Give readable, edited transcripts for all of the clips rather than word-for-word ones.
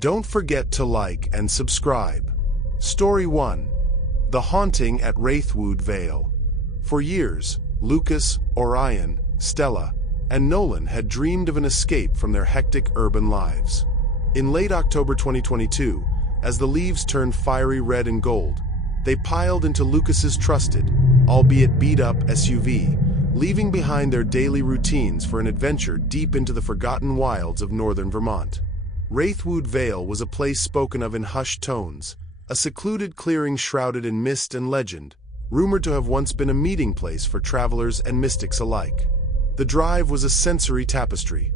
Don't forget to like and subscribe. Story 1. The Haunting at Wraithwood Vale. For years, Lucas, Orion, Stella, and Nolan had dreamed of an escape from their hectic urban lives. In late October 2022, as the leaves turned fiery red and gold, they piled into Lucas's trusted, albeit beat-up SUV, leaving behind their daily routines for an adventure deep into the forgotten wilds of northern Vermont. Wraithwood Vale was a place spoken of in hushed tones, a secluded clearing shrouded in mist and legend, rumored to have once been a meeting place for travelers and mystics alike. The drive was a sensory tapestry.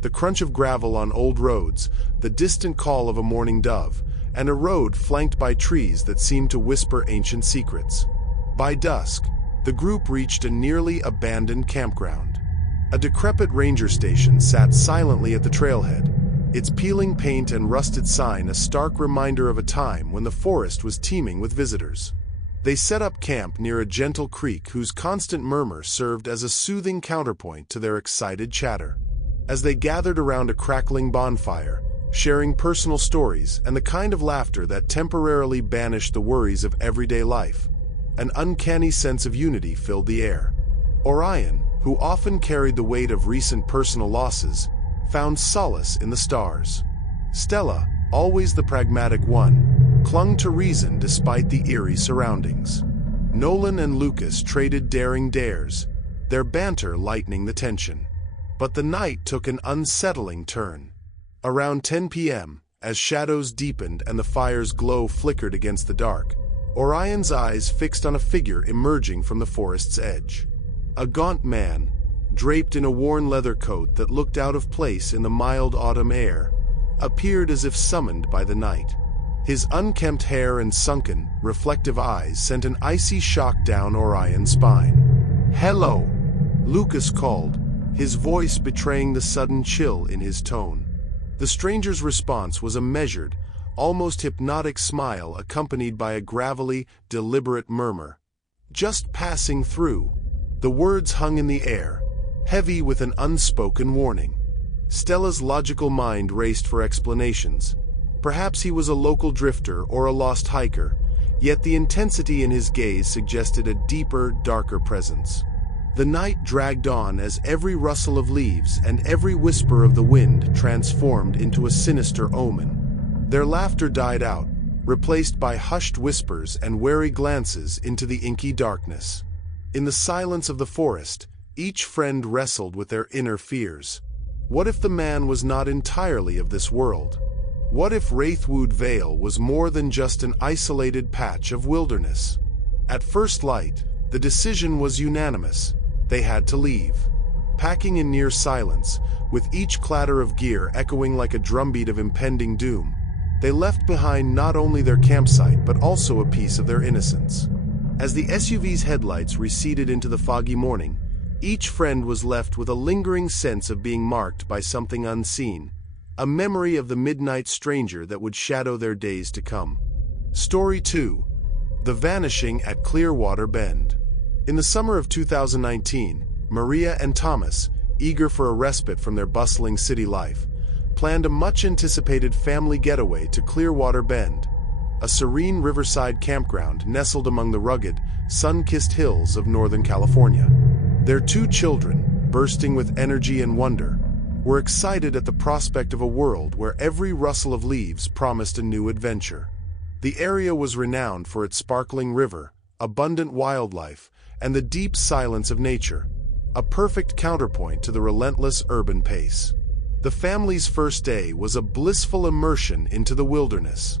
The crunch of gravel on old roads, the distant call of a mourning dove, and a road flanked by trees that seemed to whisper ancient secrets. By dusk, the group reached a nearly abandoned campground. A decrepit ranger station sat silently at the trailhead, its peeling paint and rusted sign a stark reminder of a time when the forest was teeming with visitors. They set up camp near a gentle creek whose constant murmur served as a soothing counterpoint to their excited chatter. As they gathered around a crackling bonfire, sharing personal stories and the kind of laughter that temporarily banished the worries of everyday life, an uncanny sense of unity filled the air. Orion, who often carried the weight of recent personal losses, found solace in the stars. Stella, always the pragmatic one, clung to reason despite the eerie surroundings. Nolan and Lucas traded daring dares, their banter lightening the tension. But the night took an unsettling turn. Around 10 p.m., as shadows deepened and the fire's glow flickered against the dark, Orion's eyes fixed on a figure emerging from the forest's edge. A gaunt man, draped in a worn leather coat that looked out of place in the mild autumn air, appeared as if summoned by the night. His unkempt hair and sunken, reflective eyes sent an icy shock down Orion's spine. "Hello," Lucas called, his voice betraying the sudden chill in his tone. The stranger's response was a measured, almost hypnotic smile accompanied by a gravelly, deliberate murmur. "Just passing through." The words hung in the air, heavy with an unspoken warning. Stella's logical mind raced for explanations. Perhaps he was a local drifter or a lost hiker, yet the intensity in his gaze suggested a deeper, darker presence. The night dragged on as every rustle of leaves and every whisper of the wind transformed into a sinister omen. Their laughter died out, replaced by hushed whispers and wary glances into the inky darkness. In the silence of the forest, each friend wrestled with their inner fears. What if the man was not entirely of this world? What if Wraithwood Vale was more than just an isolated patch of wilderness? At first light, the decision was unanimous. They had to leave. Packing in near silence, with each clatter of gear echoing like a drumbeat of impending doom, they left behind not only their campsite but also a piece of their innocence. As the SUV's headlights receded into the foggy morning, each friend was left with a lingering sense of being marked by something unseen, a memory of the midnight stranger that would shadow their days to come. Story 2. The Vanishing at Clearwater Bend. In the summer of 2019, Maria and Thomas, eager for a respite from their bustling city life, planned a much-anticipated family getaway to Clearwater Bend, a serene riverside campground nestled among the rugged, sun-kissed hills of Northern California. Their two children, bursting with energy and wonder, were excited at the prospect of a world where every rustle of leaves promised a new adventure. The area was renowned for its sparkling river, abundant wildlife, and the deep silence of nature, a perfect counterpoint to the relentless urban pace. The family's first day was a blissful immersion into the wilderness.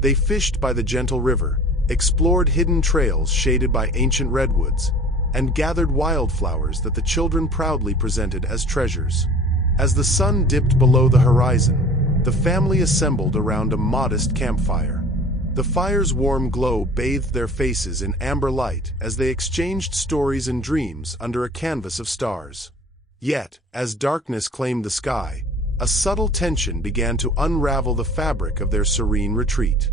They fished by the gentle river, explored hidden trails shaded by ancient redwoods, and gathered wildflowers that the children proudly presented as treasures. As the sun dipped below the horizon, the family assembled around a modest campfire. The fire's warm glow bathed their faces in amber light as they exchanged stories and dreams under a canvas of stars. Yet, as darkness claimed the sky, a subtle tension began to unravel the fabric of their serene retreat.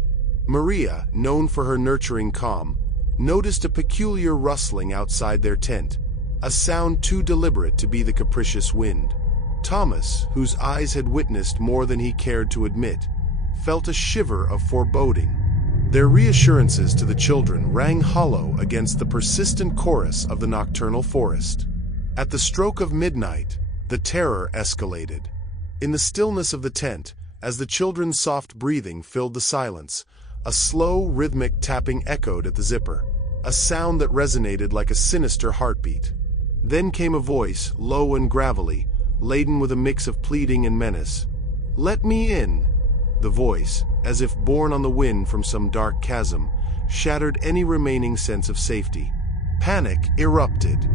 Maria, known for her nurturing calm, noticed a peculiar rustling outside their tent, a sound too deliberate to be the capricious wind. Thomas, whose eyes had witnessed more than he cared to admit, felt a shiver of foreboding. Their reassurances to the children rang hollow against the persistent chorus of the nocturnal forest. At the stroke of midnight, the terror escalated. In the stillness of the tent, as the children's soft breathing filled the silence, a slow, rhythmic tapping echoed at the zipper, a sound that resonated like a sinister heartbeat. Then came a voice, low and gravelly, laden with a mix of pleading and menace. "Let me in!" The voice, as if borne on the wind from some dark chasm, shattered any remaining sense of safety. Panic erupted.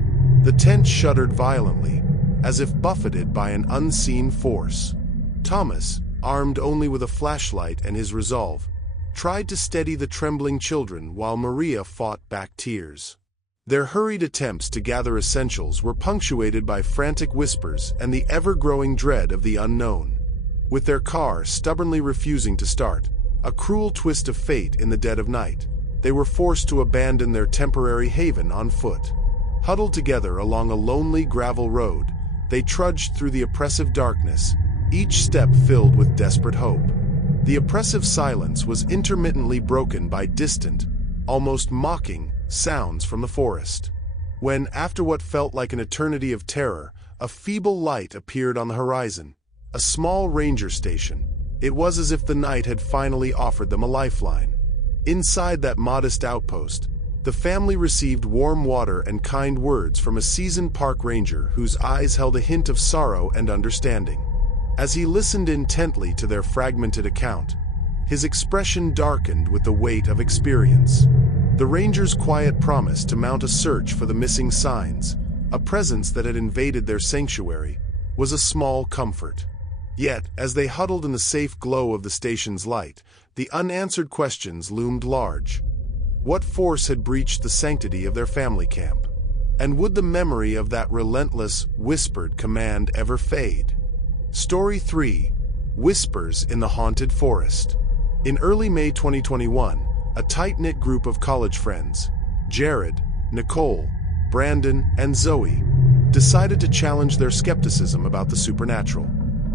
The tent shuddered violently, as if buffeted by an unseen force. Thomas, armed only with a flashlight and his resolve, tried to steady the trembling children while Maria fought back tears. Their hurried attempts to gather essentials were punctuated by frantic whispers and the ever-growing dread of the unknown. With their car stubbornly refusing to start, a cruel twist of fate in the dead of night, they were forced to abandon their temporary haven on foot. Huddled together along a lonely gravel road, they trudged through the oppressive darkness, each step filled with desperate hope. The oppressive silence was intermittently broken by distant, almost mocking, sounds from the forest. When, after what felt like an eternity of terror, a feeble light appeared on the horizon, a small ranger station, it was as if the night had finally offered them a lifeline. Inside that modest outpost, the family received warm water and kind words from a seasoned park ranger whose eyes held a hint of sorrow and understanding. As he listened intently to their fragmented account, his expression darkened with the weight of experience. The ranger's quiet promise to mount a search for the missing signs, a presence that had invaded their sanctuary, was a small comfort. Yet, as they huddled in the safe glow of the station's light, the unanswered questions loomed large. What force had breached the sanctity of their family camp? And would the memory of that relentless, whispered command ever fade? Story 3: Whispers in the Haunted Forest. In early May 2021, a tight-knit group of college friends, Jared, Nicole, Brandon, and Zoe, decided to challenge their skepticism about the supernatural.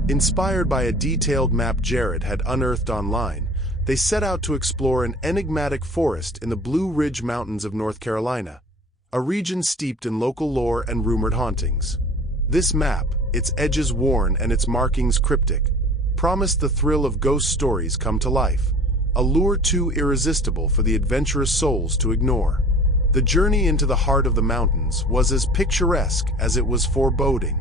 Inspired by a detailed map Jared had unearthed online, they set out to explore an enigmatic forest in the Blue Ridge Mountains of North Carolina, a region steeped in local lore and rumored hauntings. This map, its edges worn and its markings cryptic, promised the thrill of ghost stories come to life, a lure too irresistible for the adventurous souls to ignore. The journey into the heart of the mountains was as picturesque as it was foreboding.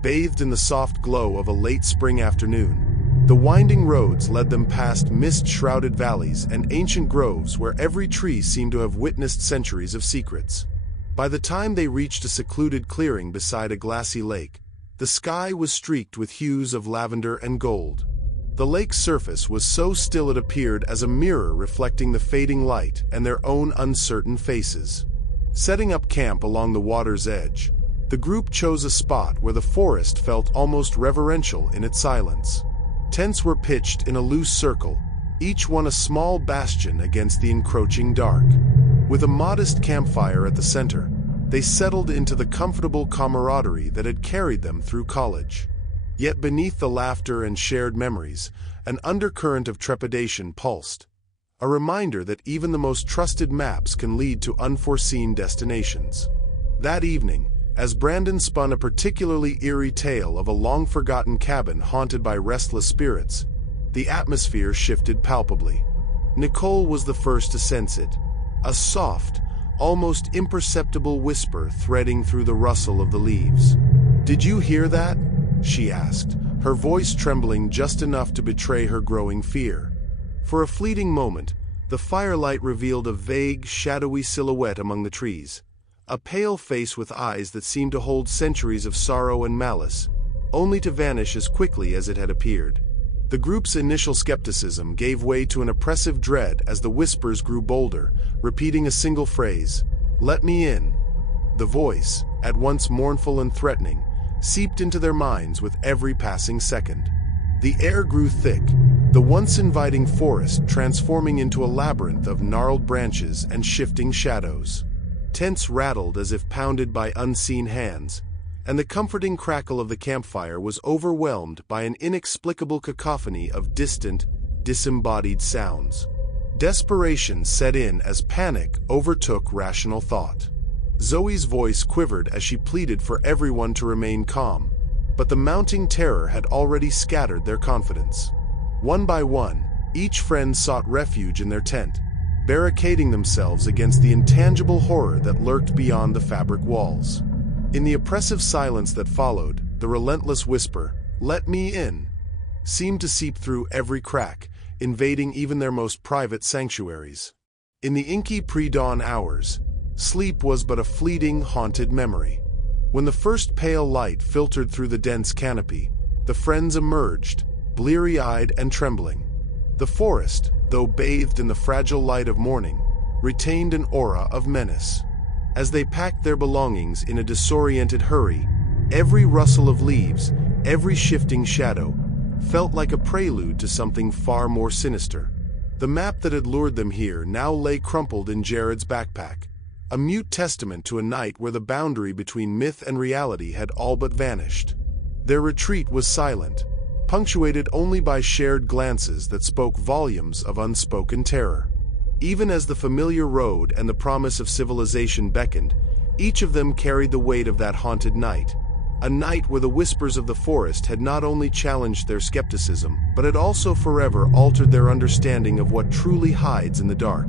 Bathed in the soft glow of a late spring afternoon, the winding roads led them past mist-shrouded valleys and ancient groves where every tree seemed to have witnessed centuries of secrets. By the time they reached a secluded clearing beside a glassy lake, the sky was streaked with hues of lavender and gold. The lake's surface was so still it appeared as a mirror reflecting the fading light and their own uncertain faces. Setting up camp along the water's edge, the group chose a spot where the forest felt almost reverential in its silence. Tents were pitched in a loose circle, each one a small bastion against the encroaching dark. With a modest campfire at the center, they settled into the comfortable camaraderie that had carried them through college. Yet beneath the laughter and shared memories, an undercurrent of trepidation pulsed, a reminder that even the most trusted maps can lead to unforeseen destinations. That evening, as Brandon spun a particularly eerie tale of a long-forgotten cabin haunted by restless spirits, the atmosphere shifted palpably. Nicole was the first to sense it, a soft, almost imperceptible whisper threading through the rustle of the leaves. "Did you hear that?" she asked, her voice trembling just enough to betray her growing fear. For a fleeting moment, the firelight revealed a vague, shadowy silhouette among the trees, a pale face with eyes that seemed to hold centuries of sorrow and malice, only to vanish as quickly as it had appeared. The group's initial skepticism gave way to an oppressive dread as the whispers grew bolder, repeating a single phrase, "Let me in." The voice, at once mournful and threatening, seeped into their minds with every passing second. The air grew thick, the once inviting forest transforming into a labyrinth of gnarled branches and shifting shadows. Tents rattled as if pounded by unseen hands, and the comforting crackle of the campfire was overwhelmed by an inexplicable cacophony of distant, disembodied sounds. Desperation set in as panic overtook rational thought. Zoe's voice quivered as she pleaded for everyone to remain calm, but the mounting terror had already scattered their confidence. One by one, each friend sought refuge in their tent, barricading themselves against the intangible horror that lurked beyond the fabric walls. In the oppressive silence that followed, the relentless whisper, "Let me in," seemed to seep through every crack, invading even their most private sanctuaries. In the inky pre-dawn hours, sleep was but a fleeting, haunted memory. When the first pale light filtered through the dense canopy, the friends emerged, bleary-eyed and trembling. The forest, though bathed in the fragile light of morning, retained an aura of menace. As they packed their belongings in a disoriented hurry, every rustle of leaves, every shifting shadow, felt like a prelude to something far more sinister. The map that had lured them here now lay crumpled in Jared's backpack, a mute testament to a night where the boundary between myth and reality had all but vanished. Their retreat was silent, punctuated only by shared glances that spoke volumes of unspoken terror. Even as the familiar road and the promise of civilization beckoned, each of them carried the weight of that haunted night, a night where the whispers of the forest had not only challenged their skepticism, but had also forever altered their understanding of what truly hides in the dark.